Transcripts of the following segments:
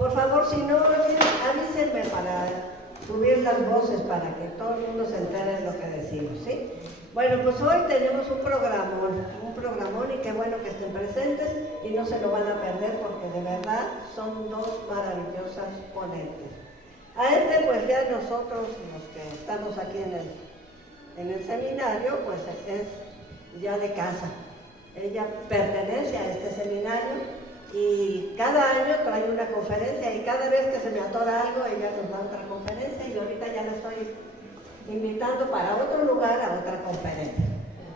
Por favor, si no oyen, avísenme para subir las voces para que todo el mundo se entere de lo que decimos, ¿sí? Bueno, pues hoy tenemos un programón y qué bueno que estén presentes y no se lo van a perder porque de verdad son dos maravillosas ponentes. A pues ya nosotros, los que estamos aquí en el seminario, pues es ya de casa. Ella pertenece a este seminario y cada año trae una conferencia y cada vez que se me atora algo, ella nos da otra conferencia y ahorita ya la estoy invitando para otro lugar a otra conferencia.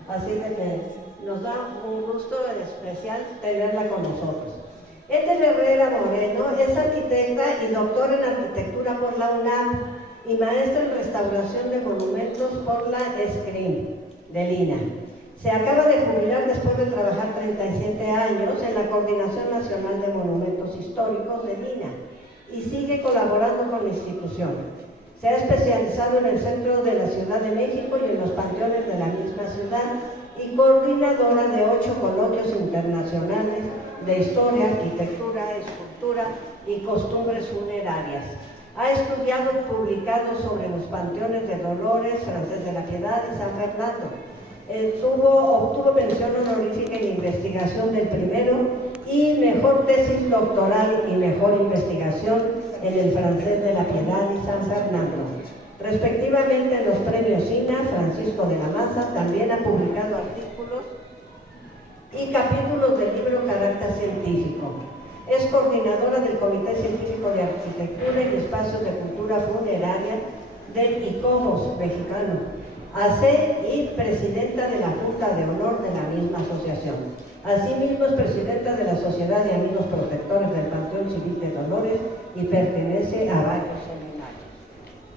Así de que nos da un gusto especial tenerla con nosotros. Herrera Moreno es arquitecta y doctora en arquitectura por la UNAM y maestra en restauración de monumentos por la SCRIM de Lina. Se acaba de jubilar después de trabajar 37 años en la Coordinación Nacional de Monumentos Históricos de Lina y sigue colaborando con la institución. Se ha especializado en el centro de la Ciudad de México y en los panteones de la misma ciudad y coordinadora de 8 coloquios internacionales de historia, arquitectura, escultura y costumbres funerarias. Ha estudiado y publicado sobre los panteones de Dolores, Francés de la Piedad y San Fernando. Obtuvo mención honorífica en investigación del primero y mejor tesis doctoral y mejor investigación en el Francés de la Piedad y San Fernando. Respectivamente en los premios INA, Francisco de la Maza también ha publicado artículos y capítulos del libro Carácter Científico. Es coordinadora del Comité Científico de Arquitectura y Espacios de Cultura Funeraria del ICOMOS mexicano, AC, y presidenta de la Junta de Honor de la misma asociación. Asimismo es presidenta de la Sociedad de Amigos Protectores del Panteón Civil de Dolores y pertenece a varios seminarios,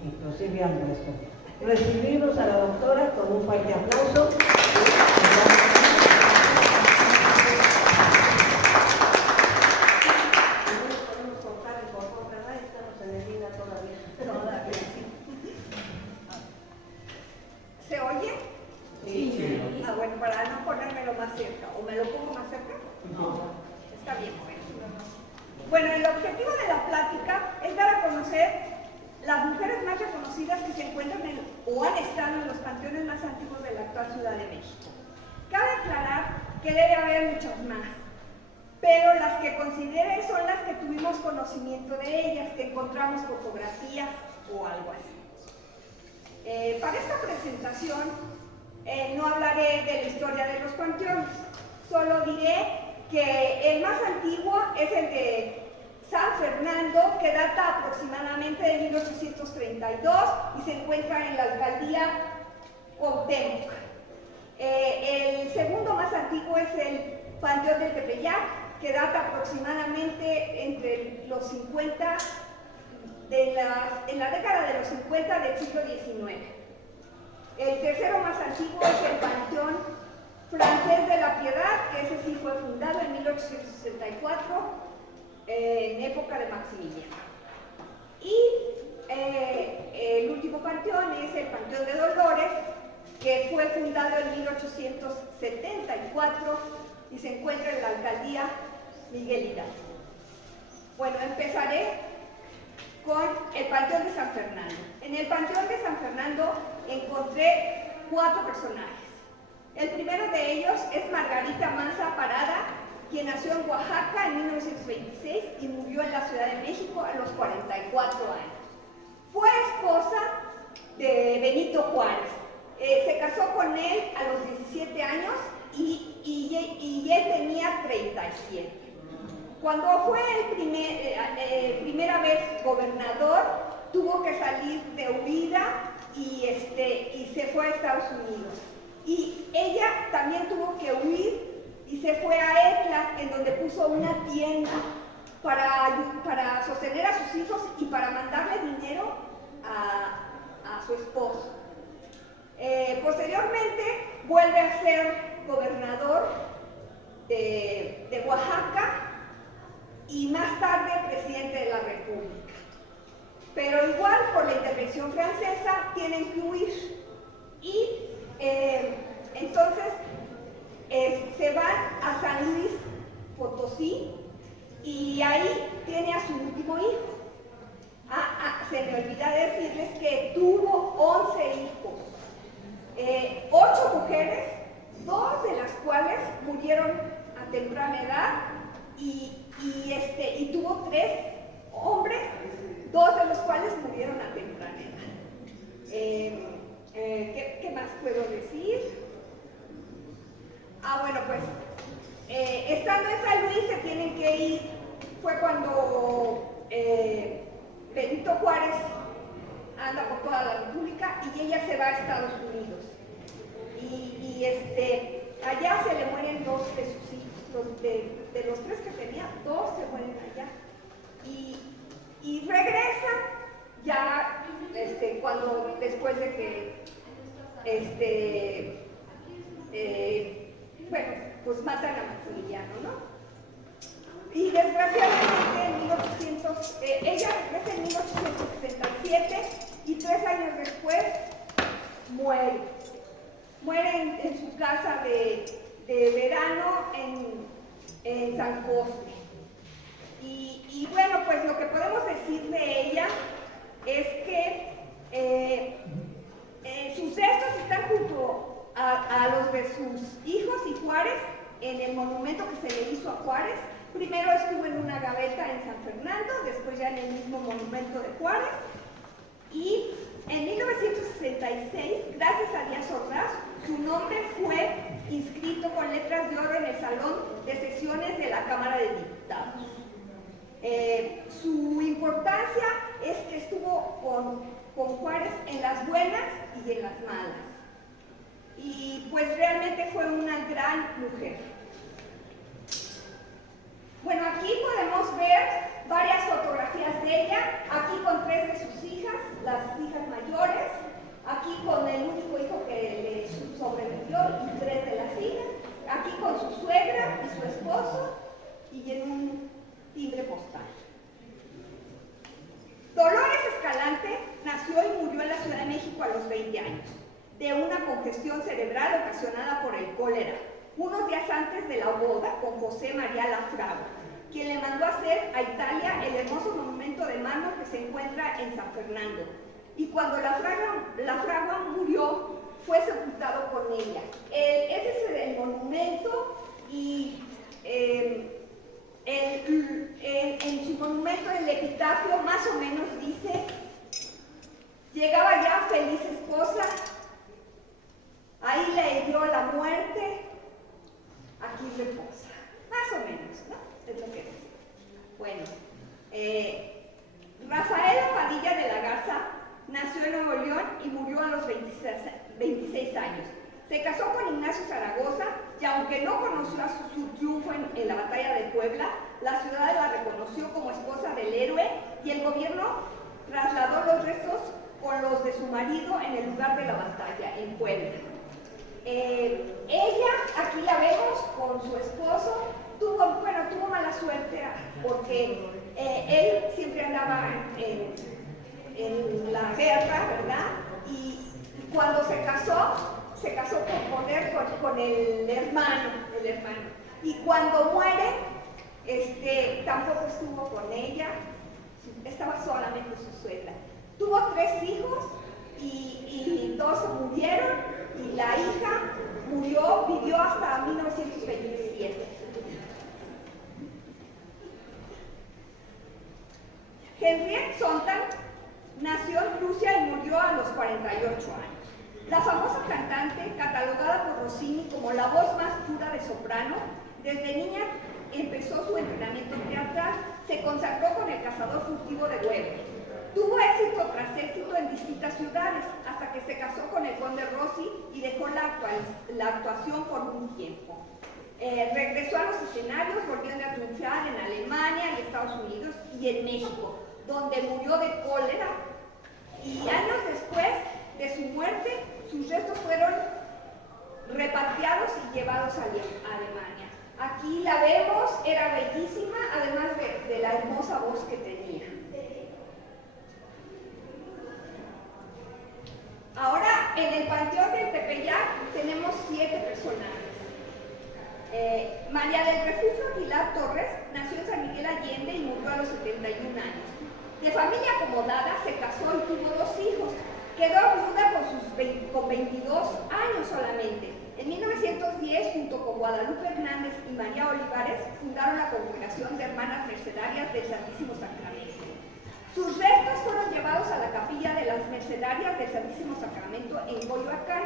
inclusive al nuestro. Recibimos a la doctora con un fuerte aplauso. ¿Se oye? Sí. Ah, bueno, para no ponérmelo más cerca. ¿O me lo pongo más cerca? No. Está bien, bueno, el objetivo de la plática es dar a conocer las mujeres más reconocidas que se encuentran o han estado en los panteones más antiguos de la actual Ciudad de México. Cabe aclarar que debe haber muchas más, pero las que considere son las que tuvimos conocimiento de ellas, que encontramos fotografías o algo así. Para esta presentación no hablaré de la historia de los panteones, solo diré que el más antiguo es el de San Fernando, que data aproximadamente de 1832 y se encuentra en la alcaldía Cuauhtémoc. El segundo más antiguo es el Panteón del Tepeyac, que data aproximadamente entre los 50 en la década de los 50 del siglo XIX. El tercero más antiguo es el Panteón Francés de la Piedad, que ese sí fue fundado en 1864, en época de Maximiliano. Y el último panteón es el Panteón de Dolores, que fue fundado en 1874 y se encuentra en la alcaldía Miguel Hidalgo. Bueno, empezaré con el Panteón de San Fernando. En el Panteón de San Fernando encontré 4 personajes. El primero de ellos es Margarita Maza Parada, quien nació en Oaxaca en 1926 y murió en la Ciudad de México a los 44 años. Fue esposa de Benito Juárez. Se casó con él a los 17 años y él tenía 37. Cuando fue primera vez gobernador, tuvo que salir de huida y se fue a Estados Unidos. Y ella también tuvo que huir y se fue a Etla, en donde puso una tienda para sostener a sus hijos y para mandarle dinero a su esposo. Posteriormente vuelve a ser gobernador de Oaxaca y más tarde presidente de la República. Pero igual por la intervención francesa tienen que huir y entonces se van a San Luis Potosí y ahí tiene a su último hijo. Se me olvida decirles que tuvo 11 hijos, 8 mujeres, 2 de las cuales murieron a temprana edad, y tuvo 3 hombres, 2 de los cuales murieron a temprana edad. ¿Qué más puedo decir? Bueno, pues estando en San Luis se tienen que ir. Fue cuando Benito Juárez anda por toda la República y ella se va a Estados Unidos. Y allá se le mueren 2 de sus hijos. De los 3 que tenía, 2 se mueren allá. Y regresa ya después de que bueno, pues matan a Maximiliano, ¿no? Y desgraciadamente ella regresa en 1867 y 3 años después muere. Muere en su casa de verano en San Cosme. Y bueno, pues lo que podemos decir de ella es que sus restos están junto a los de sus hijos y Juárez en el monumento que se le hizo a Juárez. Primero estuvo en una gaveta en San Fernando, después ya en el mismo monumento de Juárez. Y en 1966, gracias a Díaz Ordaz, su nombre fue inscrito con letras de oro en el Salón de Sesiones de la Cámara de Diputados. Su importancia es que estuvo con Juárez en las buenas y en las malas. Y pues realmente fue una gran mujer. Bueno, aquí podemos ver varias fotografías de ella, aquí con 3 de sus hijas, las hijas mayores, aquí con el único hijo que le sobrevivió y 3 de las hijas, aquí con su suegra y su esposo y en un timbre postal. Dolores Escalante nació y murió en la Ciudad de México a los 20 años, de una congestión cerebral ocasionada por el cólera, unos días antes de la boda con José María Lafragua, quien le mandó hacer a Italia el hermoso monumento de mármol que se encuentra en San Fernando. Y cuando Lafragua murió, fue sepultado con ella. Ese es el monumento y en su monumento el epitafio más o menos dice: llegaba ya feliz esposa, ahí le dio la muerte, aquí reposa. Más o menos, ¿no? Es lo que dice. Bueno, Rafaela Padilla de la Garza nació en Nuevo León y murió a los 26 años. Se casó con Ignacio Zaragoza y aunque no conoció a su triunfo en la batalla de Puebla, la ciudad la reconoció como esposa del héroe y el gobierno trasladó los restos con los de su marido en el lugar de la batalla, en Puebla. Ella, aquí la vemos con su esposo, tuvo mala suerte porque él siempre andaba en la guerra, ¿verdad? Y cuando se casó por poder con el hermano. Y cuando muere, tampoco estuvo con ella, estaba solamente su suegra. Tuvo 3 hijos y 2 murieron y la hija vivió hasta 1927. Henriette Sontag nació en Rusia y murió a los 48 años. La famosa cantante, catalogada por Rossini como la voz más pura de soprano, desde niña empezó su entrenamiento teatral, se consagró con El cazador furtivo de Weber. Tuvo éxito tras éxito en distintas ciudades, hasta que se casó con el conde Rossi y dejó la actuación por un tiempo. Regresó a los escenarios, volviendo a triunfar en Alemania, en Estados Unidos y en México, donde murió de cólera. Y años después de su muerte, sus restos fueron repatriados y llevados a Alemania. Aquí la vemos, era bellísima, además de la hermosa voz que tenía. Ahora, en el Panteón del Tepeyac tenemos 7 personajes. María del Refugio Aguilar Torres nació en San Miguel Allende y murió a los 71 años. De familia acomodada, se casó y tuvo 2 hijos. Quedó viuda con 22 años solamente. En 1910, junto con Guadalupe Hernández y María Olivares, fundaron la Congregación de Hermanas Mercedarias del Santísimo Sacramento. Sus restos fueron llevados a la capilla de las Mercedarias del Santísimo Sacramento en Coyoacán.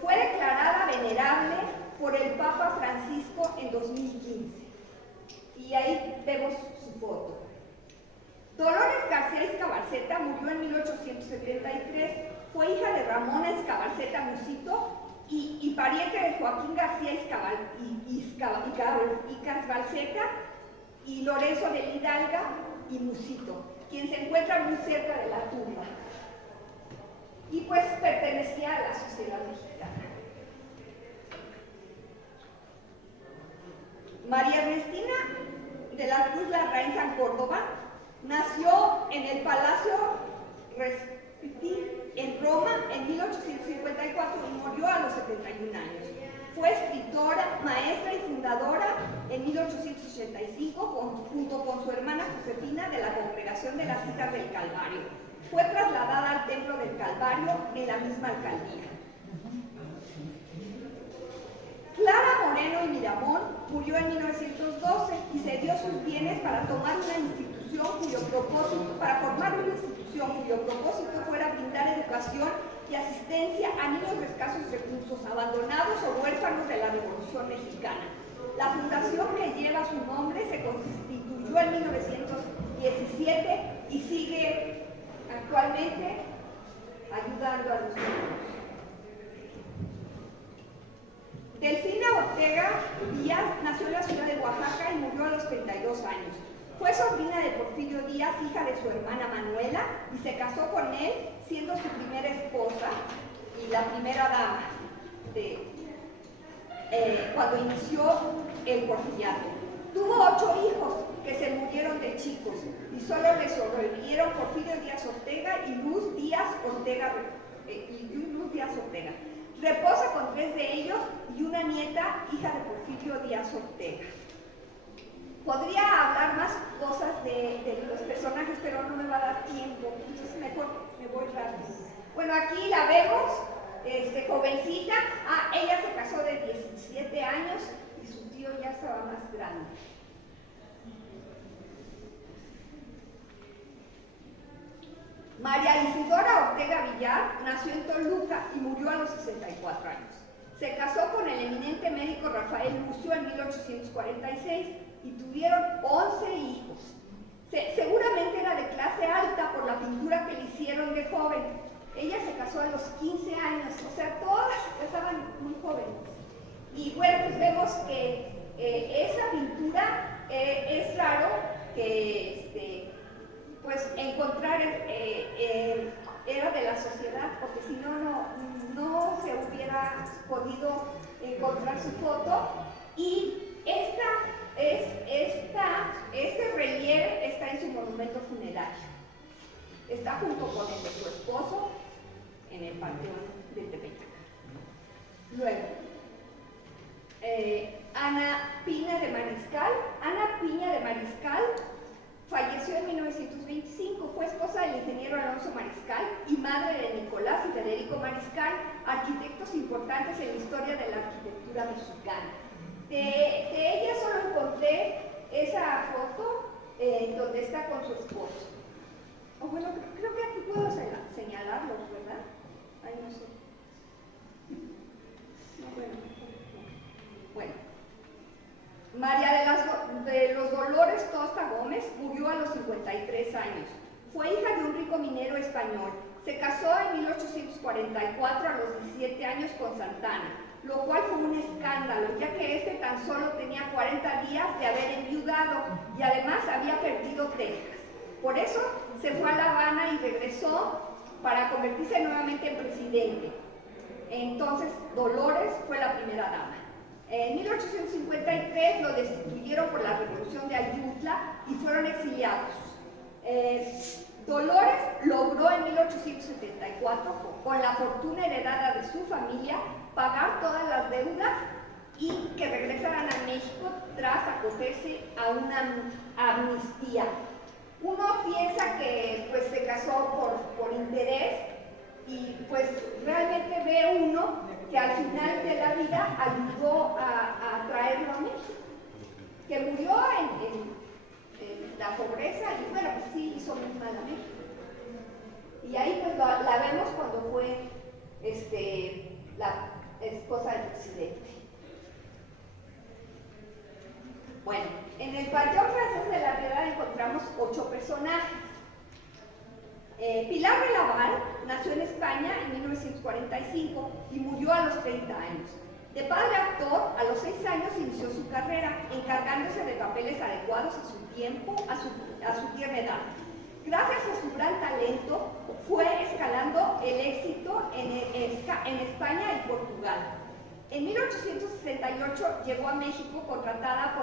Fue declarada venerable por el Papa Francisco en 2015. Y ahí vemos su foto. Dolores García Escabalceta murió en 1873. Fue hija de Ramona Escabalceta Musito y pariente de Joaquín García Iscabalceta y Lorenzo de Hidalga y Musito, quien se encuentra muy cerca de la tumba. Y pues pertenecía a la sociedad mexicana. María Ernestina de la Cruz Larraín San Córdoba nació en el Palacio Respiti en Roma en 1854 y murió a los 71 años. Fue escritora, maestra y fundadora en 1885 junto con su hermana Josefina de la Congregación de las Hijas del Calvario. Fue trasladada al Templo del Calvario en la misma alcaldía. Clara Moreno y Miramón murió en 1912 y cedió sus bienes para formar una institución cuyo propósito fuera brindar educación y asistencia a niños de escasos recursos, abandonados o huérfanos de la Revolución Mexicana. La fundación que lleva su nombre se constituyó en 1917 y sigue actualmente ayudando a los niños. Delfina Ortega Díaz nació en la ciudad de Oaxaca y murió a los 32 años. Fue sobrina de Porfirio Díaz, hija de su hermana Manuela, y se casó con él siendo su primera esposa y la primera dama cuando inició el porfiriato. Tuvo 8 hijos que se murieron de chicos y solo le sobrevivieron Porfirio Díaz Ortega y Luz Díaz Ortega. Reposa con 3 de ellos y una nieta, hija de Porfirio Díaz Ortega. Podría hablar más cosas de los personajes, pero no me va a dar tiempo, entonces mejor me voy rápido. Bueno, aquí la vemos, jovencita. Ella se casó de 17 años y su tío ya estaba más grande. María Isidora Ortega Villar nació en Toluca y murió a los 64 años. Se casó con el eminente médico Rafael Lucio en 1846 y tuvieron 11 hijos. Seguramente era de clase alta por la pintura que le hicieron de joven. Ella se casó a los 15 años, o sea, todas se casaban muy jóvenes. Y bueno, pues vemos que esa pintura es raro que pues encontrar era de la sociedad, porque si no se hubiera podido encontrar su foto. Y este relieve está en su monumento funerario. Está junto con el de su esposo en el panteón de Tepeyac. Luego, Ana Piña de Mariscal falleció en 1925, fue esposa del ingeniero Alonso Mariscal y madre de Nicolás y Federico Mariscal, arquitectos importantes en la historia de la arquitectura mexicana. De ella solo encontré esa foto donde está con su esposo. Bueno, creo que aquí puedo señalarlos, ¿verdad? Ay, no sé. Bueno. María de los Dolores Tosta Gómez murió a los 53 años. Fue hija de un rico minero español. Se casó en 1844 a los 17 años con Santana, lo cual fue un escándalo, ya que tan solo tenía 40 días de haber enviudado y además había perdido Texas. Por eso se fue a La Habana y regresó para convertirse nuevamente en presidente. Entonces Dolores fue la primera dama. En 1853 lo destituyeron por la revolución de Ayutla y fueron exiliados. Dolores logró en 1874, con la fortuna heredada de su familia, pagar todas las deudas y que regresaran a México tras acogerse a una amnistía. Uno piensa que pues se casó por interés y pues realmente ve uno que al final de la vida ayudó a traerlo a México, que murió en la pobreza y bueno, pues sí hizo muy mal a México. Y ahí pues la vemos cuando fue la esposa del presidente. Bueno, en el Panteón Francés de la Piedad encontramos 8 personajes. Pilar de Laval nació en España en 1945 y murió a los 30 años. De padre actor, a los 6 años inició su carrera, encargándose de papeles adecuados a su tiempo, a su tierna edad. Gracias a su gran talento, fue escalando el éxito en España y Portugal. En 1868 llegó a México contratada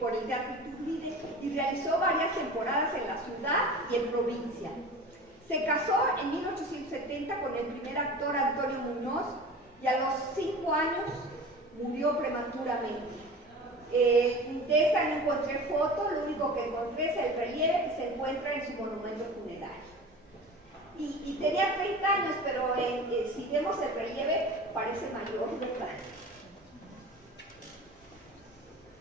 por el Teatro Iturbide y realizó varias temporadas en la ciudad y en provincia. Se casó en 1870 con el primer actor Antonio Muñoz y a los 5 años murió prematuramente. De esta no encontré foto, lo único que encontré es el relieve que se encuentra en su monumento funerario. Y tenía 30 años, pero si vemos el relieve parece mayor, ¿verdad?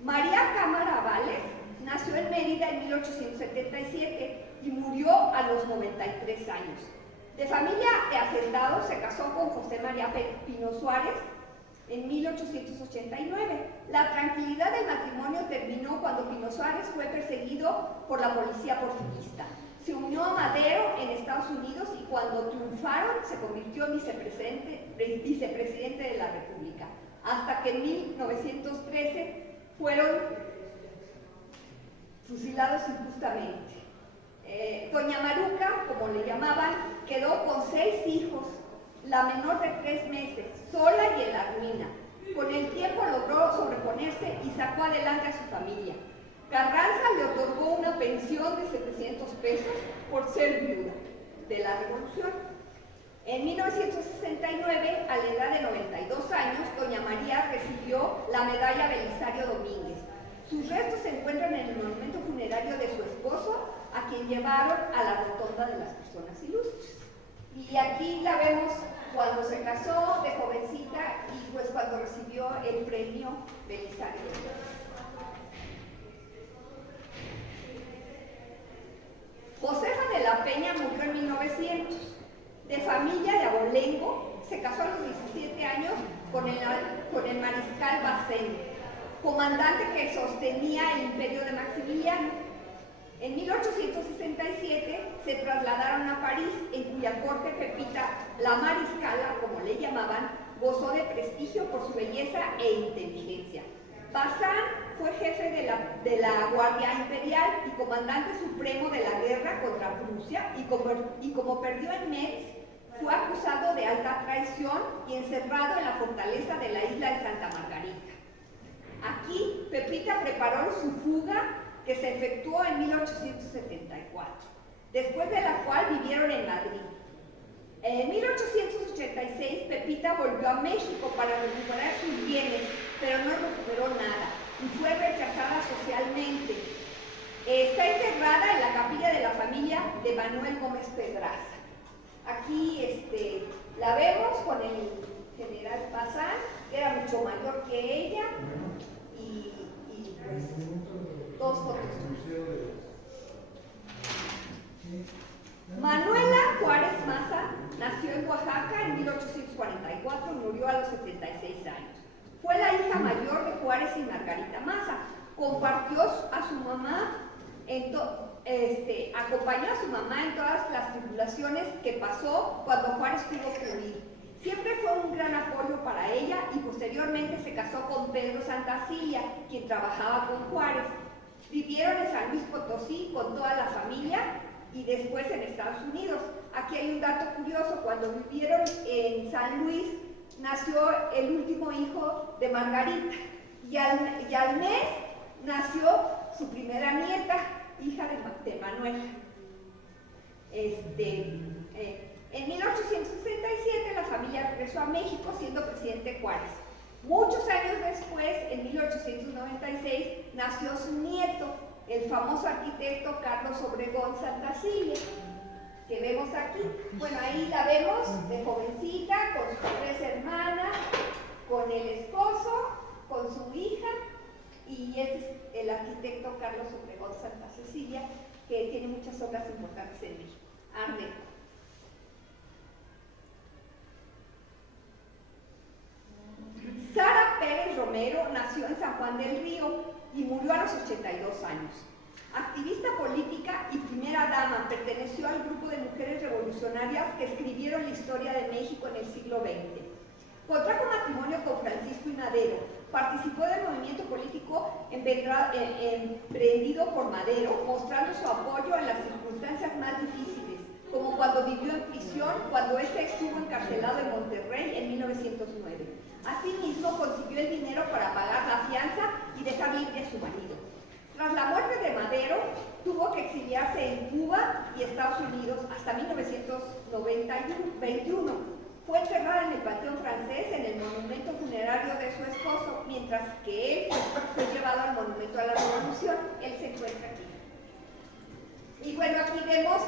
María Cámara Vales nació en Mérida en 1877 y murió a los 93 años. De familia de hacendados, se casó con José María Pino Suárez en 1889. La tranquilidad del matrimonio terminó cuando Pino Suárez fue perseguido por la policía porfirista. Se unió a Madero en Estados Unidos y cuando triunfaron se convirtió en vicepresidente de la República, hasta que en 1913 fueron fusilados injustamente. Doña Maruca, como le llamaban, quedó con 6 hijos, la menor de 3 meses, sola y en la ruina. Con el tiempo logró sobreponerse y sacó adelante a su familia. Carranza le otorgó una pensión de 700 pesos por ser viuda de la Revolución. En 1969, a la edad de 92 años, doña María recibió la medalla Belisario Domínguez. Sus restos se encuentran en el monumento funerario de su esposo, a quien llevaron a la rotonda de las personas ilustres. Y aquí la vemos cuando se casó de jovencita y pues cuando recibió el premio Belisario Domínguez. Josefa de la Peña murió en 1900. De familia de abolengo, se casó a los 17 años con el mariscal Bacén, comandante que sostenía el imperio de Maximiliano. En 1867 se trasladaron a París, en cuya corte Pepita, la mariscala, como le llamaban, gozó de prestigio por su belleza e inteligencia. Bazán fue jefe de la Guardia Imperial y comandante supremo de la guerra contra Prusia y como perdió en Metz, fue acusado de alta traición y encerrado en la fortaleza de la isla de Santa Margarita. Aquí, Pepita preparó su fuga que se efectuó en 1874, después de la cual vivieron en Madrid. En 1886, Pepita volvió a México para recuperar sus bienes, pero no recuperó nada y fue rechazada socialmente. Está enterrada en la capilla de la familia de Manuel Gómez Pedraza. Aquí la vemos con el general Bazán, que era mucho mayor que ella, y pues 2 fotos. Manuela Juárez Maza nació en Oaxaca en 1844 y murió a los 76 años. Fue la hija mayor de Juárez y Margarita Maza. Compartió a su mamá, acompañó a su mamá en todas las tribulaciones que pasó cuando Juárez tuvo que huir. Siempre fue un gran apoyo para ella y posteriormente se casó con Pedro Santacilia, quien trabajaba con Juárez. Vivieron en San Luis Potosí con toda la familia y después en Estados Unidos. Aquí hay un dato curioso: cuando vivieron en San Luis nació el último hijo de Margarita y al mes nació su primera nieta, hija de Manuel. En 1867 la familia regresó a México siendo presidente Juárez. Muchos años después, en 1896, nació su nieto, el famoso arquitecto Carlos Obregón Santacilia, que vemos aquí. Bueno, ahí la vemos de jovencita, con sus 3 hermanas, con el esposo, con su hija, y este es el arquitecto Carlos Obregón Santa Cecilia, que tiene muchas obras importantes en México. Art Deco. Sara Pérez Romero nació en San Juan del Río y murió a los 82 años. Activista política y primera dama, perteneció al grupo de mujeres revolucionarias que escribieron la historia de México en el siglo XX. Contrajo matrimonio con Francisco I. Madero, participó del movimiento político emprendido por Madero, mostrando su apoyo en las circunstancias más difíciles, como cuando vivió en prisión, cuando éste estuvo encarcelado en Monterrey en 1909. Asimismo, consiguió el dinero para pagar la fianza y dejar libre a su marido. Tras la muerte de Madero, tuvo que exiliarse en Cuba y Estados Unidos hasta 1921. Fue enterrada en el Panteón Francés, en el monumento funerario de su esposo, mientras que él fue llevado al Monumento a la Revolución. Él se encuentra aquí. Y bueno, aquí vemos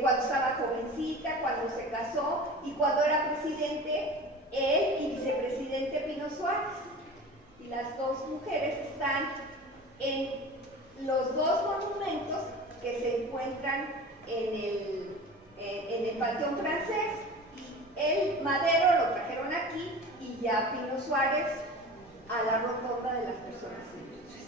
cuando estaba jovencita, cuando se casó y cuando era presidente, él y vicepresidente Pino Suárez. Y las dos mujeres están en los dos monumentos que se encuentran en el Panteón Francés. El Madero lo trajeron aquí y ya Pino Suárez a la rotonda de las personas ilustres.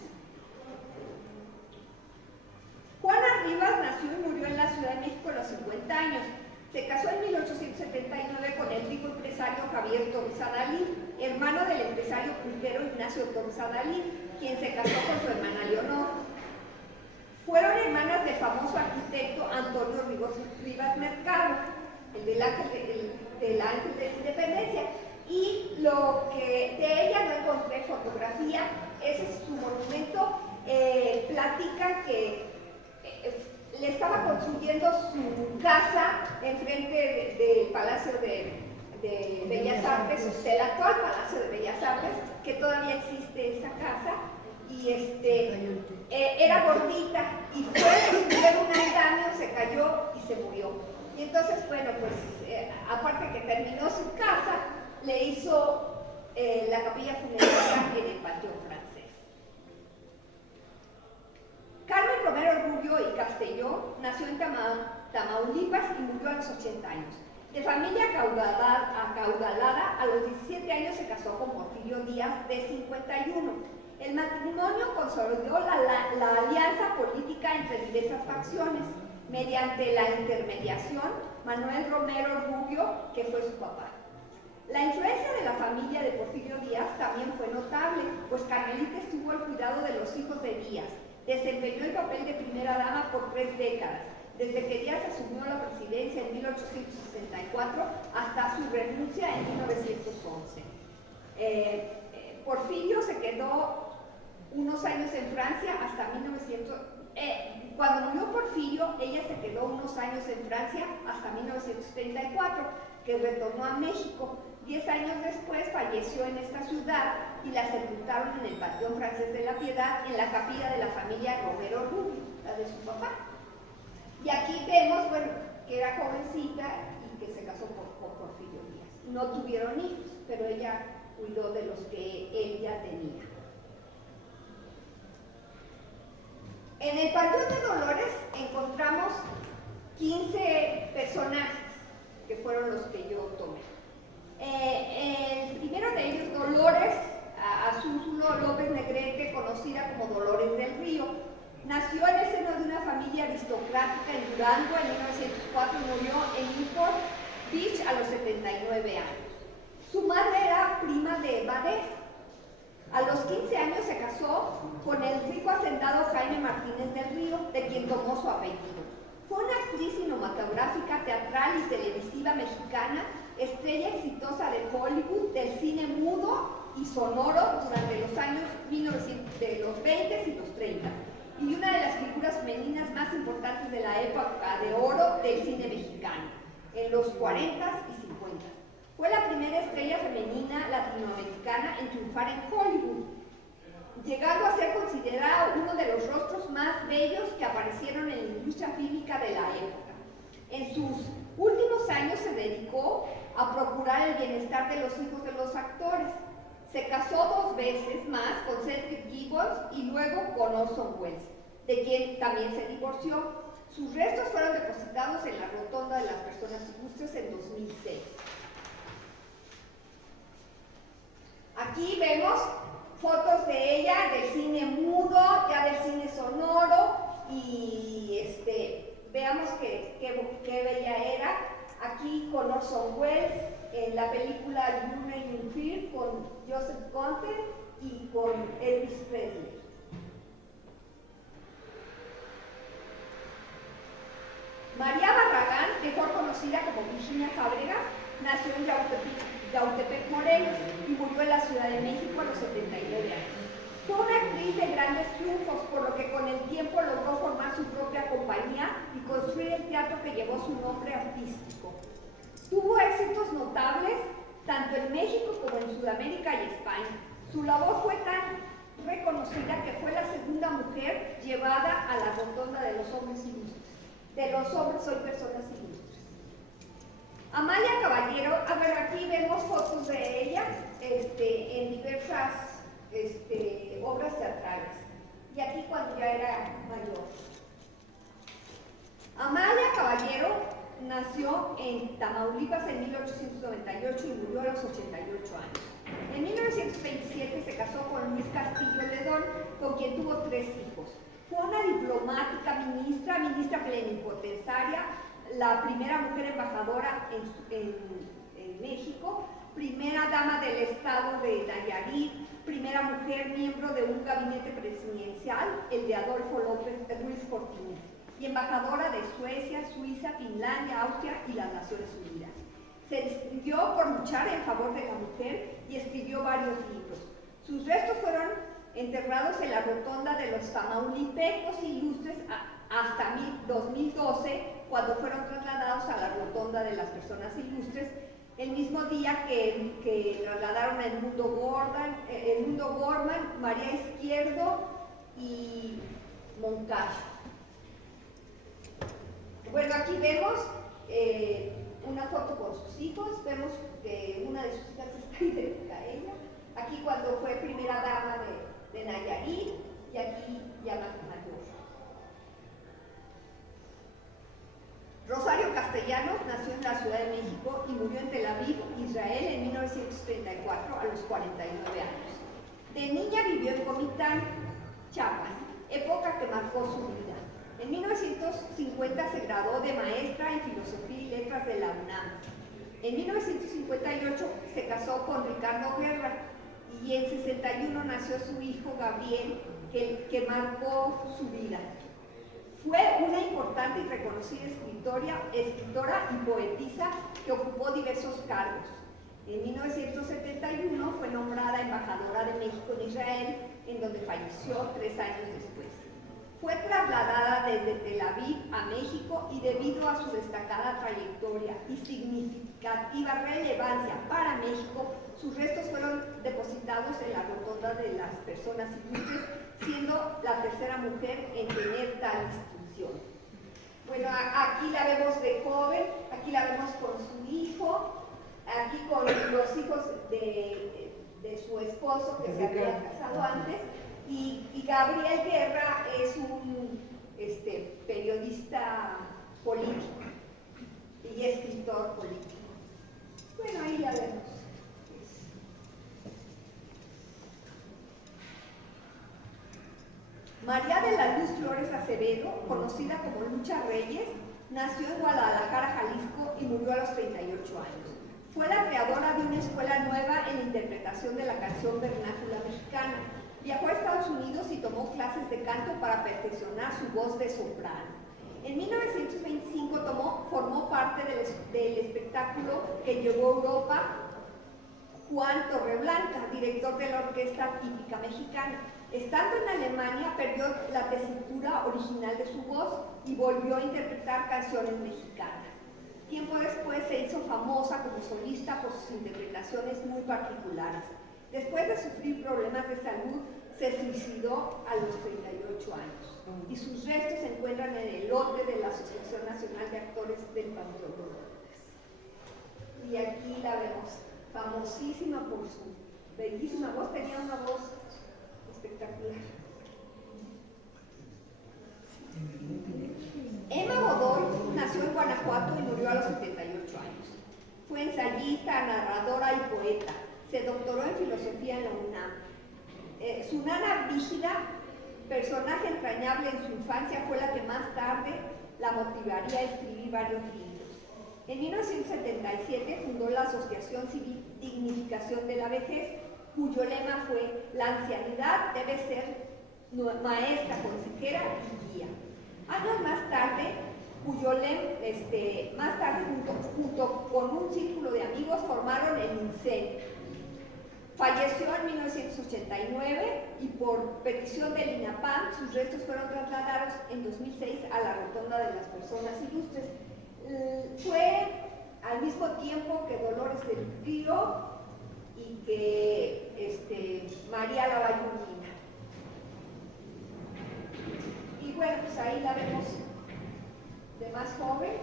Juana Rivas nació y murió en la Ciudad de México a los 50 años. Se casó en 1879 con el rico empresario Javier Torres Adalid, hermano del empresario pulquero Ignacio Torres Adalid, quien se casó con su hermana Leonor. Fueron hermanas del famoso arquitecto Antonio Rivas Mercado, el del Ángel de la Independencia, y lo que de ella no encontré fotografía, ese es su monumento. Platica que le estaba construyendo su casa enfrente del Palacio de Bellas Artes, del actual Palacio de Bellas Artes, que todavía existe esa casa, y era gordita y fue a subir un andamio, se cayó y se murió. Y entonces, bueno, pues aparte que terminó su casa, le hizo la capilla funeraria en el Panteón Francés. Carmen Romero Rubio y Castelló nació en Tamaulipas y murió a los 80 años. De familia acaudalada, a los 17 años se casó con Porfirio Díaz, de 51. El matrimonio consolidó la alianza política entre diversas facciones, mediante la intermediación Manuel Romero Rubio, que fue su papá. La influencia de la familia de Porfirio Díaz también fue notable, pues Carmelita estuvo al cuidado de los hijos de Díaz. Desempeñó el papel de primera dama por 3 décadas, desde que Díaz asumió la presidencia en 1864 hasta su renuncia en 1911. Porfirio se quedó unos años en Francia hasta 1900. Cuando murió Porfirio, ella se quedó unos años en Francia hasta 1934, que retornó a México. 10 años después falleció en esta ciudad y la sepultaron en el Panteón Francés de la Piedad, en la capilla de la familia Romero Rubio, la de su papá. Y aquí vemos, bueno, que era jovencita y que se casó con Porfirio Díaz. No tuvieron hijos, pero ella cuidó de los que él ya tenía. En el Panteón de Dolores encontramos 15 personajes, que fueron los que yo tomé. El primero de ellos, Dolores Azúzulo López Negrete, conocida como Dolores del Río, nació en el seno de una familia aristocrática en Durango en 1904 y murió en Newport Beach a los 79 años. Su madre era prima de Bader. A los 15 años se casó con el rico hacendado Jaime Martínez del Río, de quien tomó su apellido. Fue una actriz cinematográfica, teatral y televisiva mexicana, estrella exitosa de Hollywood, del cine mudo y sonoro durante los años de los 20 y los 30, y una de las figuras femeninas más importantes de la época de oro del cine mexicano, en los 40 y 50. Fue la primera estrella femenina latinoamericana en triunfar en Hollywood, llegando a ser considerado uno de los rostros más bellos que aparecieron en la industria fílmica de la época. En sus últimos años se dedicó a procurar el bienestar de los hijos de los actores. Se casó 2 veces más con Cedric Gibbons y luego con Orson Welles, de quien también se divorció. Sus restos fueron depositados en la Rotonda de las Personas Ilustres en 2006. Aquí vemos fotos de ella, del cine mudo, ya del cine sonoro, y veamos qué bella era. Aquí con Orson Welles, en la película You May Fear, con Joseph Conte y con Elvis Presley. María Barragán, mejor conocida como Virginia Fábregas, nació en Yautepec, Morelos, y murió en la Ciudad de México a los 79 años. Fue una actriz de grandes triunfos, por lo que con el tiempo logró formar su propia compañía y construir el teatro que llevó su nombre artístico. Tuvo éxitos notables tanto en México como en Sudamérica y España. Su labor fue tan reconocida que fue la segunda mujer llevada a la Rotonda de los Hombres Ilustres. De los hombres soy personas ilustres. Amalia Caballero, a ver, aquí vemos fotos de ella en diversas obras teatrales. Y aquí cuando ya era mayor. Amalia Caballero nació en Tamaulipas en 1898 y murió a los 88 años. En 1927 se casó con Luis Castillo Ledón, con quien tuvo 3 hijos. Fue una diplomática, ministra plenipotenciaria, la primera mujer embajadora en México, primera dama del estado de Nayarit, primera mujer miembro de un gabinete presidencial, el de Adolfo López Ruiz Cortines, y embajadora de Suecia, Suiza, Finlandia, Austria y las Naciones Unidas. Se distinguió por luchar en favor de la mujer y escribió varios libros. Sus restos fueron enterrados en la Rotonda de los Tamaulipecos Ilustres hasta 2012, cuando fueron trasladados a la Rotonda de las Personas Ilustres, el mismo día que trasladaron a Edmundo Gorman, María Izquierdo y Moncayo. Bueno, aquí vemos una foto con sus hijos, vemos que una de sus hijas está idéntica a ella. Aquí cuando fue primera dama de Nayarit, y aquí ya más mayor. Rosario Castellanos nació en la Ciudad de México y murió en Tel Aviv, Israel, en 1934 a los 49 años. De niña vivió en Comitán, Chiapas, época que marcó su vida. En 1950 se graduó de maestra en Filosofía y Letras de la UNAM. En 1958 se casó con Ricardo Guerra y en 61 nació su hijo Gabriel, que marcó su vida. Fue una importante y reconocida escritora y poetisa que ocupó diversos cargos. En 1971 fue nombrada embajadora de México en Israel, en donde falleció 3 años después. Fue trasladada desde Tel Aviv a México y debido a su destacada trayectoria y significativa relevancia para México, sus restos fueron depositados en la Rotonda de las Personas Ilustres, siendo la tercera mujer en tener tal distinción. Bueno, aquí la vemos de joven, aquí la vemos con su hijo, aquí con los hijos de su esposo que se había casado antes, y Gabriel Guerra es un periodista político y escritor político. Bueno, ahí la vemos. María de la Luz Flores Acevedo, conocida como Lucha Reyes, nació en Guadalajara, Jalisco y murió a los 38 años. Fue la creadora de una escuela nueva en la interpretación de la canción vernácula mexicana. Viajó a Estados Unidos y tomó clases de canto para perfeccionar su voz de soprano. En 1925 formó parte del espectáculo que llevó a Europa Juan Torreblanca, director de la orquesta típica mexicana. Estando en Alemania, perdió la tesitura original de su voz y volvió a interpretar canciones mexicanas. Tiempo después se hizo famosa como solista por sus interpretaciones muy particulares. Después de sufrir problemas de salud, se suicidó a los 38 años y sus restos se encuentran en el lote de la Asociación Nacional de Actores del Panteón de Dolores. Y aquí la vemos, famosísima por su bellísima voz, tenía una voz espectacular. Emma Godoy nació en Guanajuato y murió a los 78 años. Fue ensayista, narradora y poeta. Se doctoró en filosofía en la UNAM. Su nana Brígida, personaje entrañable en su infancia, fue la que más tarde la motivaría a escribir varios libros. En 1977 fundó la Asociación Civil Dignificación de la Vejez, cuyo lema fue: la ancianidad debe ser maestra, consejera y guía. Años más tarde, junto con un círculo de amigos, formaron el INSEN. Falleció en 1989 y por petición del INAPAM sus restos fueron trasladados en 2006 a la Rotonda de las Personas Ilustres. Fue al mismo tiempo que Dolores del Río y que María Lavalle Urbina. Y bueno, pues ahí la vemos de más joven.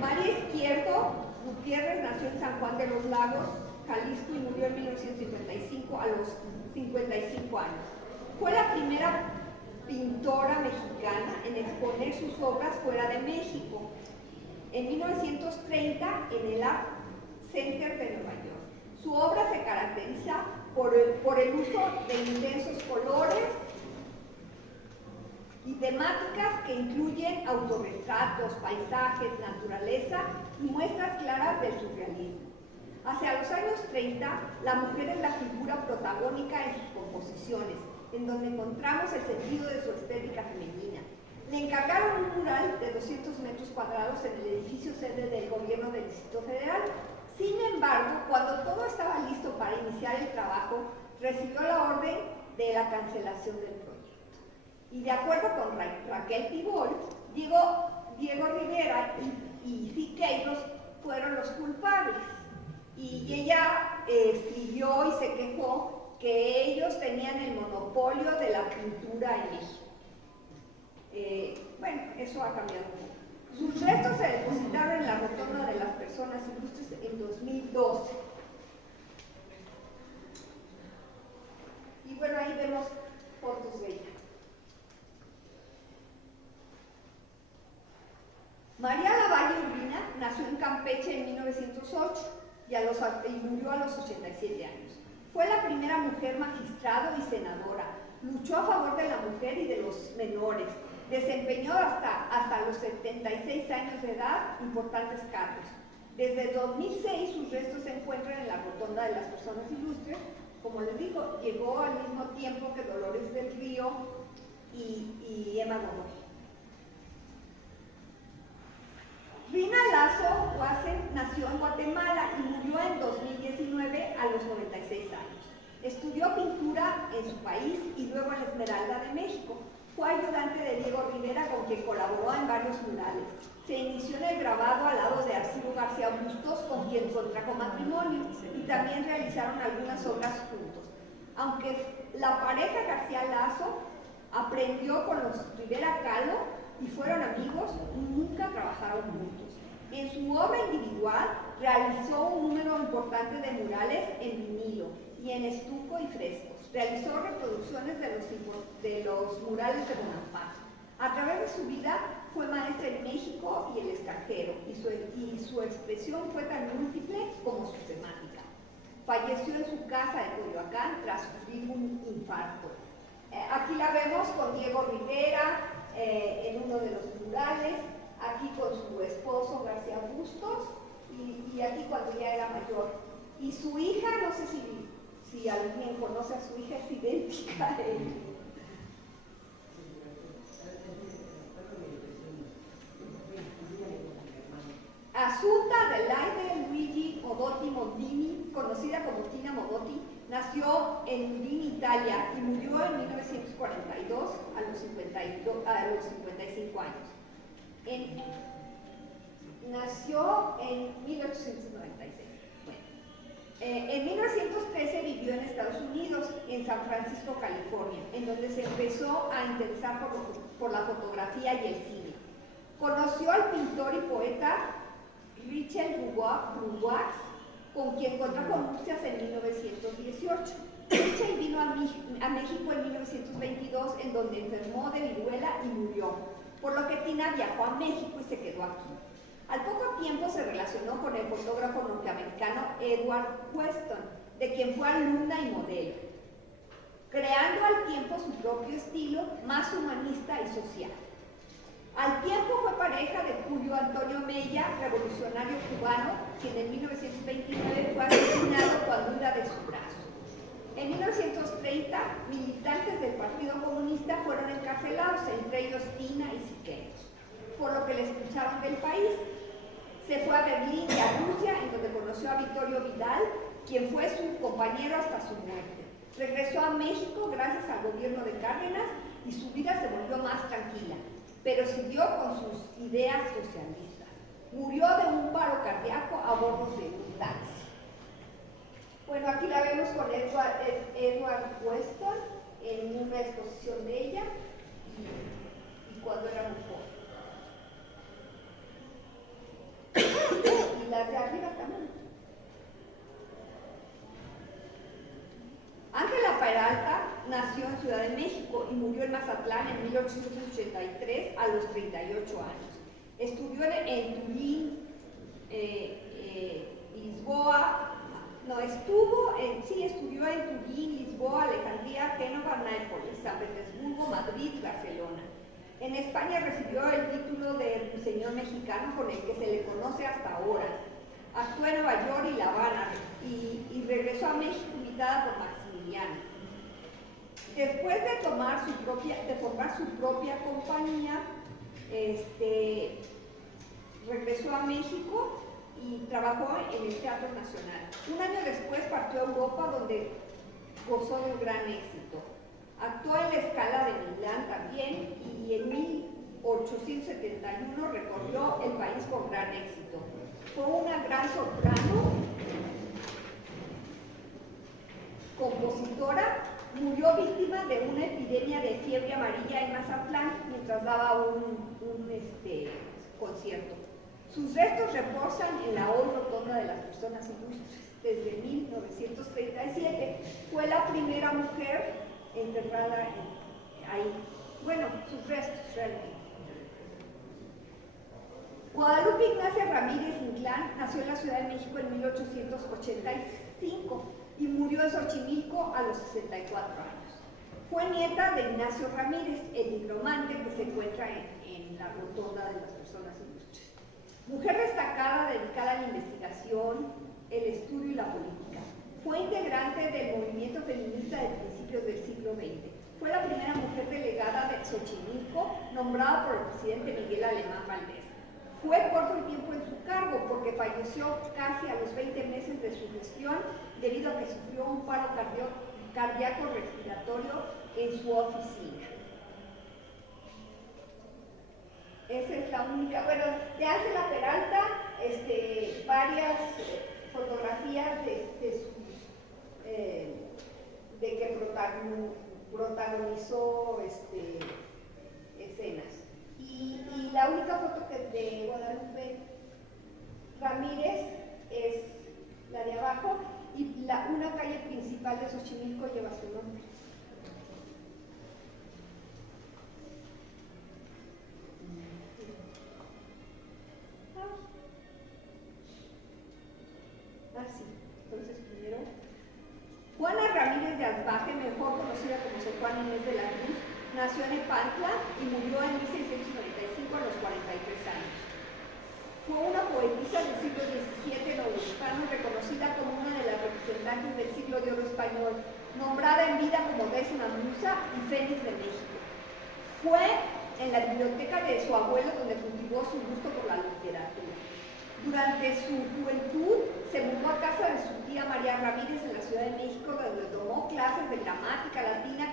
María Izquierdo Gutiérrez nació en San Juan de los Lagos, Jalisco, y murió en 1955 a los 55 años. Fue la primera pintora mexicana en exponer sus obras fuera de México. En 1930 en el Art Center de Nueva York. Su obra se caracteriza por el uso de intensos colores y temáticas que incluyen autorretratos, paisajes, naturaleza y muestras claras del surrealismo. Hacia los años 30, la mujer es la figura protagónica en sus composiciones, en donde encontramos el sentido de su estética femenina. Le encargaron un mural de 200 metros cuadrados en el edificio sede del gobierno del Distrito Federal. Sin embargo, cuando todo estaba listo para iniciar el trabajo, recibió la orden de la cancelación del proyecto. Y de acuerdo con Raquel Tibol, Diego Rivera y Siqueiros fueron los culpables. Y ella escribió y se quejó que ellos tenían el monopolio de la pintura en México. Bueno, eso ha cambiado un poco. Sus restos se depositaron en la Rotonda de las Personas Ilustres en 2012. Y bueno, ahí vemos fotos de ella. María Lavalle Urbina nació en Campeche en 1908 y murió a los 87 años. Fue la primera mujer magistrado y senadora. Luchó a favor de la mujer y de los menores. Desempeñó hasta los 76 años de edad importantes cargos. Desde 2006 sus restos se encuentran en la Rotonda de las Personas Ilustres. Como les digo, llegó al mismo tiempo que Dolores del Río y Emma Godoy. Rina Lazo Huasen nació en Guatemala y murió en 2019 a los 96 años. Estudió pintura en su país y luego en Esmeralda de México. Fue ayudante de Diego Rivera, con quien colaboró en varios murales. Se inició en el grabado al lado de Arcibo García Bustos, con quien contrajo matrimonio, y también realizaron algunas obras juntos. Aunque la pareja García Lazo aprendió con los Rivera Kahlo y fueron amigos, nunca trabajaron juntos. En su obra individual realizó un número importante de murales en vinilo y en estuco y frescos. Realizó reproducciones de los murales de Bonaparte. A través de su vida fue maestra en México y el extranjero, y su expresión fue tan múltiple como su temática. Falleció en su casa de Coyoacán tras sufrir un infarto. Aquí la vemos con Diego Rivera en uno de los murales, aquí con su esposo García Bustos, y aquí cuando ya era mayor. Y su hija, no sé si alguien conoce a su hija, es idéntica a él. Asunta Adelaide Luigi Modotti Mondini, conocida como Tina Modotti, nació en Udine, Italia, y murió en 1942 a los 55 años. Nació en 1896. En 1913 vivió en Estados Unidos, en San Francisco, California, en donde se empezó a interesar por la fotografía y el cine. Conoció al pintor y poeta Richard Roubaix, con quien contrajo nupcias en 1918. Richard vino a México en 1922, en donde enfermó de viruela y murió, por lo que Tina viajó a México y se quedó aquí. Al poco tiempo se relacionó con el fotógrafo norteamericano Edward Weston, de quien fue alumna y modelo, creando al tiempo su propio estilo más humanista y social. Al tiempo fue pareja de Julio Antonio Mella, revolucionario cubano, quien en 1929 fue asesinado cuando iba de su brazo. En 1930, militantes del Partido Comunista fueron encarcelados, entre ellos Tina y Siqueiros, por lo que le expulsaron del país. Se fue a Berlín y a Rusia, en donde conoció a Vittorio Vidal, quien fue su compañero hasta su muerte. Regresó a México gracias al gobierno de Cárdenas y su vida se volvió más tranquila, pero siguió con sus ideas socialistas. Murió de un paro cardíaco a bordo de un taxi. Bueno, aquí la vemos con Edward Weston en una exposición de ella y cuando era muy joven. Y las de arriba también. Ángela Peralta nació en Ciudad de México y murió en Mazatlán en 1883 a los 38 años. Estudió en Turín, Lisboa, estudió en Turín, Lisboa, Alejandría, Génova, Nápoles, San Petersburgo, Madrid y Barcelona. En España recibió el título de Ruiseñor Mexicano, con el que se le conoce hasta ahora. Actuó en Nueva York y La Habana y regresó a México invitada por Maximiliano. Después de formar su propia compañía, regresó a México y trabajó en el Teatro Nacional. Un año después partió a Europa, donde gozó de un gran éxito. Actuó en la Scala de Milán también y en 1871 recorrió el país con gran éxito. Fue una gran soprano, compositora, murió víctima de una epidemia de fiebre amarilla en Mazatlán mientras daba un concierto. Sus restos reposan en la Hoy Rotonda de las Personas Ilustres. Desde 1937 fue la primera mujer enterrada ahí. Bueno, sus restos realmente. Guadalupe Ignacia Ramírez Inclán nació en la Ciudad de México en 1885 y murió en Xochimilco a los 64 años. Fue nieta de Ignacio Ramírez, el nigromante que se encuentra en la Rotonda de las Personas Ilustres. Mujer destacada, dedicada a la investigación, el estudio y la política. Fue integrante del movimiento feminista de principios del siglo XX. Fue la primera mujer delegada de Xochimilco, nombrada por el presidente Miguel Alemán Valdés. Fue corto el tiempo en su cargo porque falleció casi a los 20 meses de su gestión debido a que sufrió un paro cardíaco respiratorio en su oficina. Esa es la única. Bueno, de Ángela Peralta, varias fotografías de que protagonizó escenas. Y la única foto de Guadalupe Ramírez es la de abajo y una calle principal de Xochimilco lleva su nombre. Sí. Entonces primero Juana Ramírez de Asbaje, mejor conocida como Sor Juana Inés de la Cruz, nació en Epantla y murió en 1695 a los 43 años. Fue una poetisa del siglo XVII novohispano, reconocida como una de las representantes del siglo de oro español, nombrada en vida como décima musa y fénix de México. Fue en la biblioteca de su abuelo donde cultivó su gusto por la literatura. Durante su juventud se mudó a casa de su tía María Ramírez en la Ciudad de México, donde tomó clases de gramática latina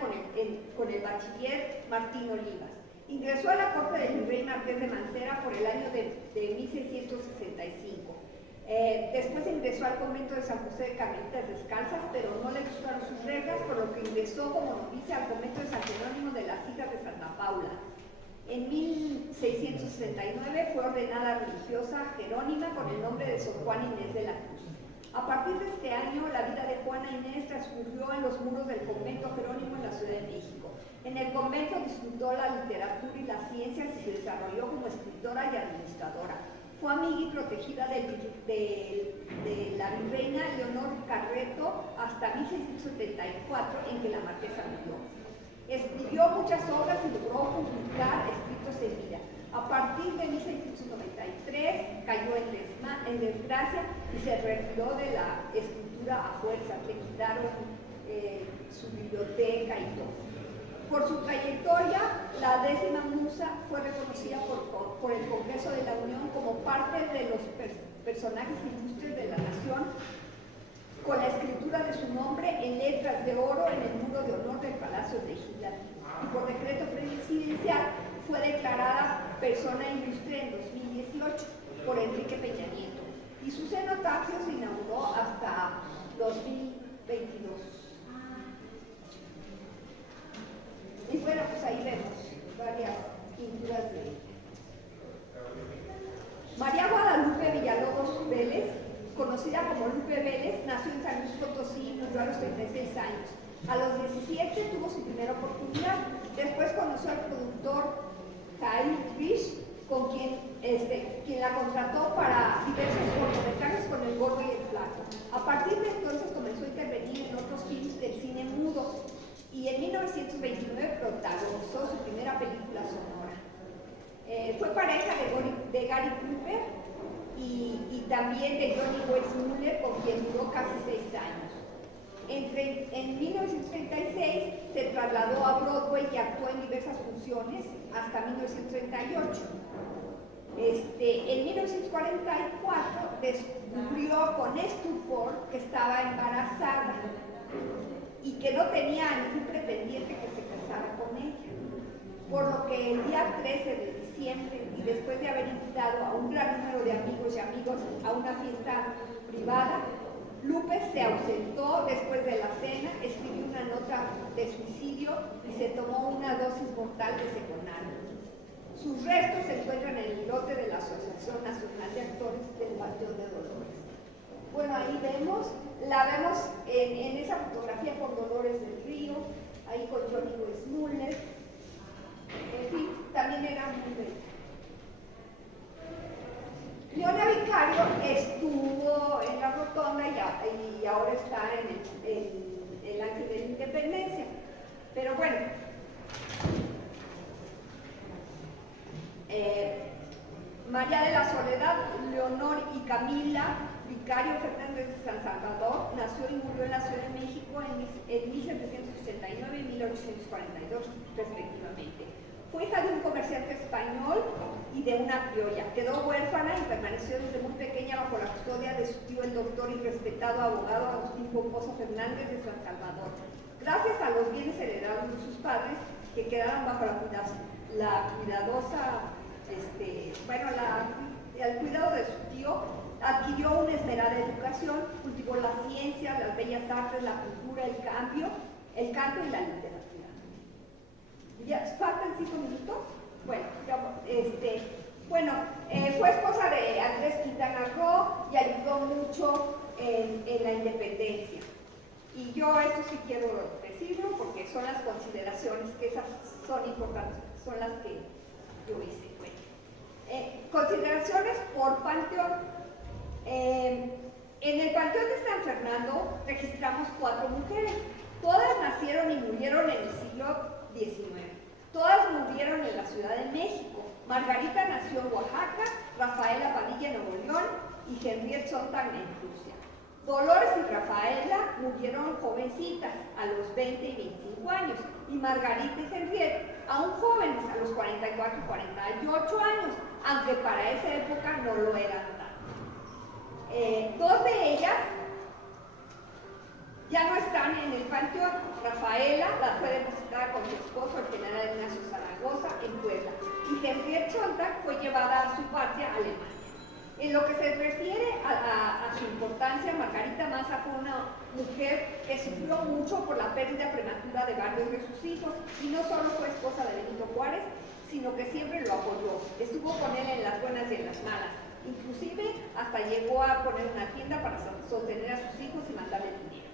con el bachiller Martín Olivas. Ingresó a la corte del virrey Marqués de Mancera por el año de 1665. Después ingresó al convento de San José de Carmelitas Descalzas, pero no le gustaron sus reglas, por lo que ingresó como novicia al convento de San Jerónimo de las Hijas de Santa Paula. En 1669 fue ordenada religiosa jerónima con el nombre de Sor Juana Inés de la Cruz. A partir de este año, la vida de Juana Inés transcurrió en los muros del convento jerónimo en la Ciudad de México. En el convento disfrutó la literatura y las ciencias y se desarrolló como escritora y administradora. Fue amiga y protegida de la virreina Leonor Carreto hasta 1674, en que la marquesa murió. Escribió muchas obras y logró publicar escritos en vida. A partir de 1693 cayó en desgracia y se retiró de la escritura a fuerza. Le quitaron su biblioteca y todo. Por su trayectoria, la 10ª musa fue reconocida por el Congreso de la Unión como parte de los personajes ilustres de la nación, con la escritura de su nombre en letras de oro en el muro de honor del Palacio Legislativo. Y por decreto presidencial fue declarada persona ilustre en 2018 por Enrique Peña Nieto. Y su cenotafio se inauguró hasta 2022. Y bueno, pues ahí vemos varias pinturas de María Guadalupe Villalobos Vélez, conocida como Lupe Vélez, nació en San Luis Potosí y murió a los 36 años. A los 17 tuvo su primera oportunidad. Después conoció al productor Kyle Trish, con quien la contrató para diversos cortometrajes con El Gordo y el Flaco. A partir de entonces comenzó a intervenir en otros films del cine mudo y en 1929 protagonizó su primera película sonora. Fue pareja de Gary Cooper y también de Johnny Weissmuller, con quien duró casi 6 años. En 1936 se trasladó a Broadway y actuó en diversas funciones hasta 1938. En 1944 descubrió con estupor que estaba embarazada y que no tenía ningún pretendiente que se casara con ella. Por lo que el día 13 de diciembre, y después de haber invitado a un gran número de amigos y amigos a una fiesta privada, Lupe se ausentó después de la cena, escribió una nota de suicidio y se tomó una dosis mortal de Seconal. Sus restos se encuentran en el lote de la Asociación Nacional de Actores del Panteón de Dolores. Bueno, ahí la vemos en esa fotografía con Dolores del Río, ahí con Johnny Weissmuller. En fin, también era muy bella. Leona Vicario estuvo en la Rotonda y ahora está en el Ángel de la Independencia. Pero bueno, María de la Soledad, Leonor y Camila Vicario Fernández de San Salvador nació y murió en la Ciudad de México en 1789 y 1842 respectivamente. Fue hija de un comerciante español y de una criolla. Quedó huérfana y permaneció desde muy pequeña bajo la custodia de su tío, el doctor y respetado abogado Agustín Pomposo Fernández de San Salvador. Gracias a los bienes heredados de sus padres, que quedaron bajo el cuidado de su tío, adquirió una esmerada educación, cultivó las ciencias, las bellas artes, la cultura, el canto y la literatura. ¿Ya faltan 5 minutos? Bueno, fue esposa de Andrés Quintana Roo y ayudó mucho en la independencia. Y yo esto sí quiero decirlo porque son las consideraciones que esas son importantes, son las que yo hice. Bueno, consideraciones por panteón. En el Panteón de San Fernando registramos 4 mujeres. Todas nacieron y murieron en el siglo XIX. Todas murieron en la Ciudad de México. Margarita nació en Oaxaca, Rafaela Padilla en Nuevo León y Henriette Sontag en Rusia. Dolores y Rafaela murieron jovencitas, a los 20 y 25 años, y Margarita y Henriette aún jóvenes, a los 44 y 48 años, aunque para esa época no lo eran tanto. 2 de ellas ya no están en el panteón. Rafaela fue depositada con su esposo, el general Ignacio Zaragoza, en Puebla. y Henriette Sontag fue llevada a su patria, Alemania. En lo que se refiere a su importancia, Margarita Maza fue una mujer que sufrió mucho por la pérdida prematura de varios de sus hijos, y no solo fue esposa de Benito Juárez, sino que siempre lo apoyó. Estuvo con él en las buenas y en las malas. Inclusive hasta llegó a poner una tienda para sostener a sus hijos y mandarle dinero.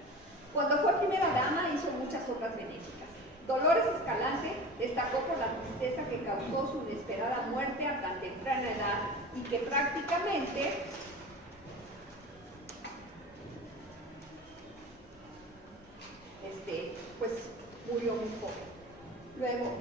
Cuando fue primera dama hizo muchas obras benéficas. Dolores Escalante destacó por la tristeza que causó su inesperada muerte a tan temprana edad y que prácticamente pues murió muy joven. Luego,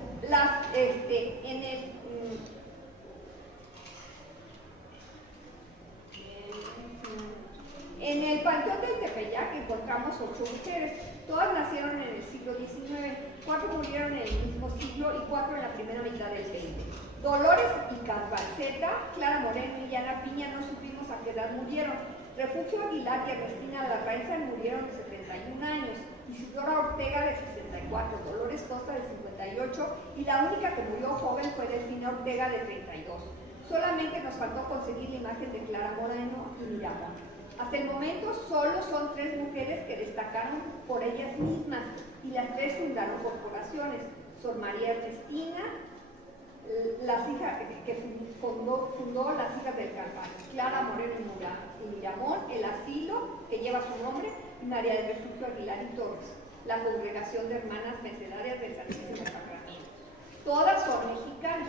en el Panteón del Tepeyac encontramos 8 mujeres. Todas nacieron en el siglo XIX, 4 murieron en el mismo siglo y 4 en la primera mitad del XX. Dolores y Cambalceta, Clara Moreno y Ana Piña no supimos a qué edad murieron. Refugio Aguilar y Ernestina Larraíza murieron de 71 años, Isidora Ortega de 64, Dolores Costa de 58 y la única que murió joven fue Delfina Ortega de 32. Solamente nos faltó conseguir la imagen de Clara Moreno y Miramón. Hasta el momento solo son 3 mujeres que destacaron por ellas mismas y las 3 fundaron corporaciones. Sor María Ernestina, que fundó las Hijas del Calvario, Clara Moreno y Miramón, el asilo que lleva su nombre, y María del Refugio Aguilar y Torres, la congregación de hermanas mercedarias del Santísimo Sacramento. Todas son mexicanas.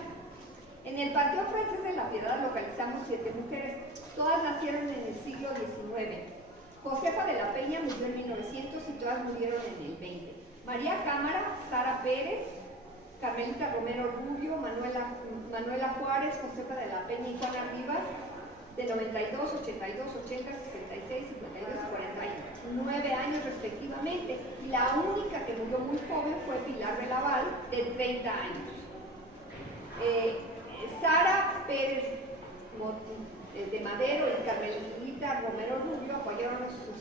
En el Panteón Francés de la Piedad localizamos 7 mujeres, todas nacieron en el siglo XIX. Josefa de la Peña murió en 1900 y todas murieron en el 20. María Cámara, Sara Pérez, Carmelita Romero Rubio, Manuela Juárez, Josefa de la Peña y Juana Rivas, de 92, 82, 80, 66, 52 y 49 años respectivamente. Y la única que murió muy joven fue Pilar de Laval, de 30 años. Sara Pérez de Madero y Carmelita Romero Rubio apoyaron a sus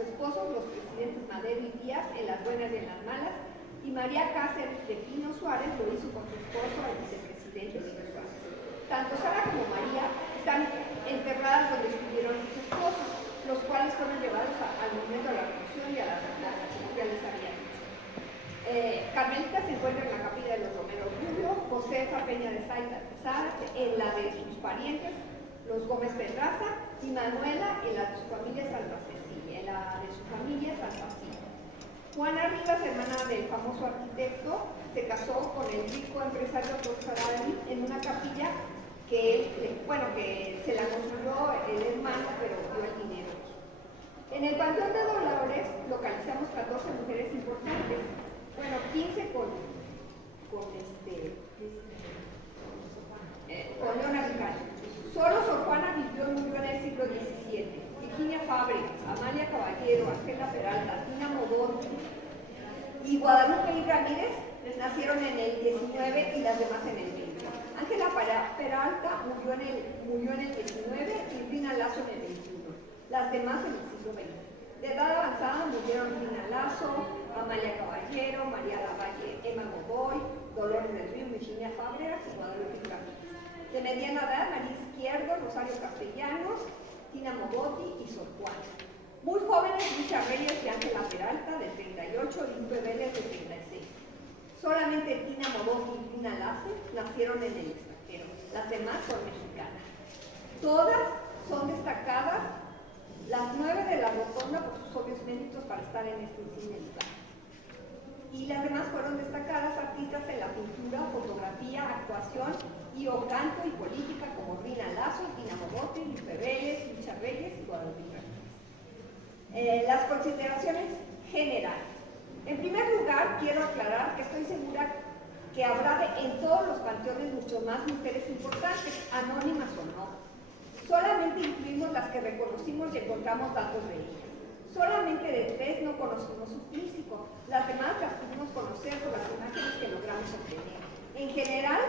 esposos, los presidentes Madero y Díaz, en las buenas y en las malas, y María Cáceres de Pino Suárez lo hizo con su esposo, el vicepresidente Pino Suárez. Tanto Sara como María están enterradas donde estuvieron sus esposos, los cuales fueron llevados al momento de la revolución y a la verdad, como ya les había dicho. Carmelita se encuentra en la capilla de los Romero Rubio, Josefa Peña de Sara en la de sus parientes, los Gómez Pedraza, y Manuela en la de su familia Santa Cecilia, en la de su familia Santa Cecilia. Juana Rivas, hermana del famoso arquitecto, se casó con el rico empresario Tosarari en una capilla que se la construyó el hermano, pero dio el dinero. En el Panteón de Dolores localizamos 14 mujeres importantes. 15 con Leona Vicario. Solo Sor Juana vivió y murió en el siglo XVII. Virginia Fábregas, Amalia Caballero, Ángela Peralta, Tina Modón y Guadalupe y Ramírez nacieron en el XIX y las demás en el XX. Ángela Peralta murió en el XIX y Rina Lazo en el XXI. Las demás en el siglo XX. De edad avanzada murieron Rina Lazo, Amalia Caballero, María Lavalle, Emma Godoy, Dolores del Río, Virginia Fábregas y Guadalupe Ramírez. De mediana edad, María Izquierdo, Rosario Castellanos, Tina Mogotti y Sor Juana. Muy jóvenes, Lucha Reyes y Ángela Peralta, de 38, y Lupe Vélez, de 36. Solamente Tina Mogotti y Rina Lazo nacieron en el extranjero. Las demás son mexicanas. Todas son destacadas, las 9 de la rotonda por sus obvios méritos para estar en este insigne lugar. Y las demás fueron destacadas artistas en la pintura, fotografía, actuación y o canto y política como Rina Lazo, Tina Mogotti, Lupe Vélez, Lucha Reyes y Guadalupe Ramírez. Las consideraciones generales. En primer lugar, quiero aclarar que estoy segura que habrá en todos los panteones mucho más mujeres importantes, anónimas o no. Solamente incluimos las que reconocimos y encontramos datos de ellas. Solamente de 3 no conocimos su físico, las demás las pudimos conocer por las imágenes que logramos obtener. En general,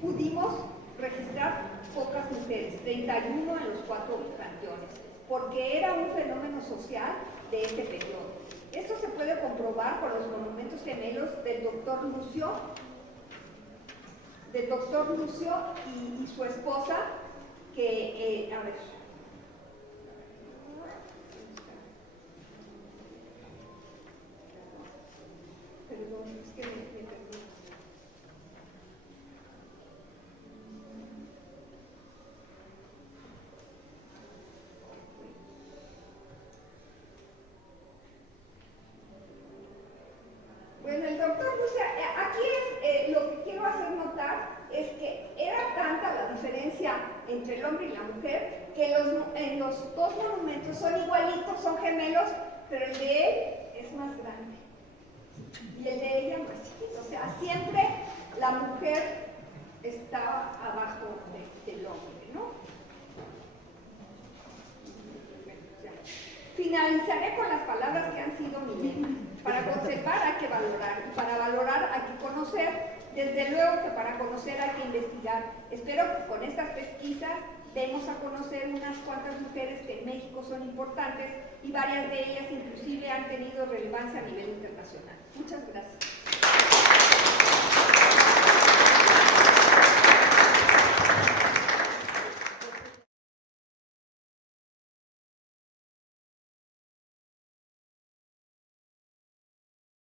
pudimos registrar pocas mujeres, 31 en los 4 panteones, porque era un fenómeno social de ese periodo. Esto se puede comprobar por los monumentos gemelos del doctor Lucio del doctor Lucio y su esposa, que, a ver, perdón, es que me perdí. Bueno, el doctor Lucio, aquí es lo que quiero hacer notar es que era tanta la diferencia entre el hombre y la mujer que en los dos monumentos son igualitos, son gemelos, pero el de él es más grande y el de ella más chiquito. O sea, siempre la mujer estaba abajo del hombre, ¿no? Finalizaré con las palabras que han sido mi lema. Para conservar hay que valorar, y para valorar hay que conocer. Desde luego que para conocer hay que investigar. Espero que con estas pesquisas demos a conocer unas cuantas mujeres que en México son importantes y varias de ellas inclusive han tenido relevancia a nivel internacional. Muchas gracias.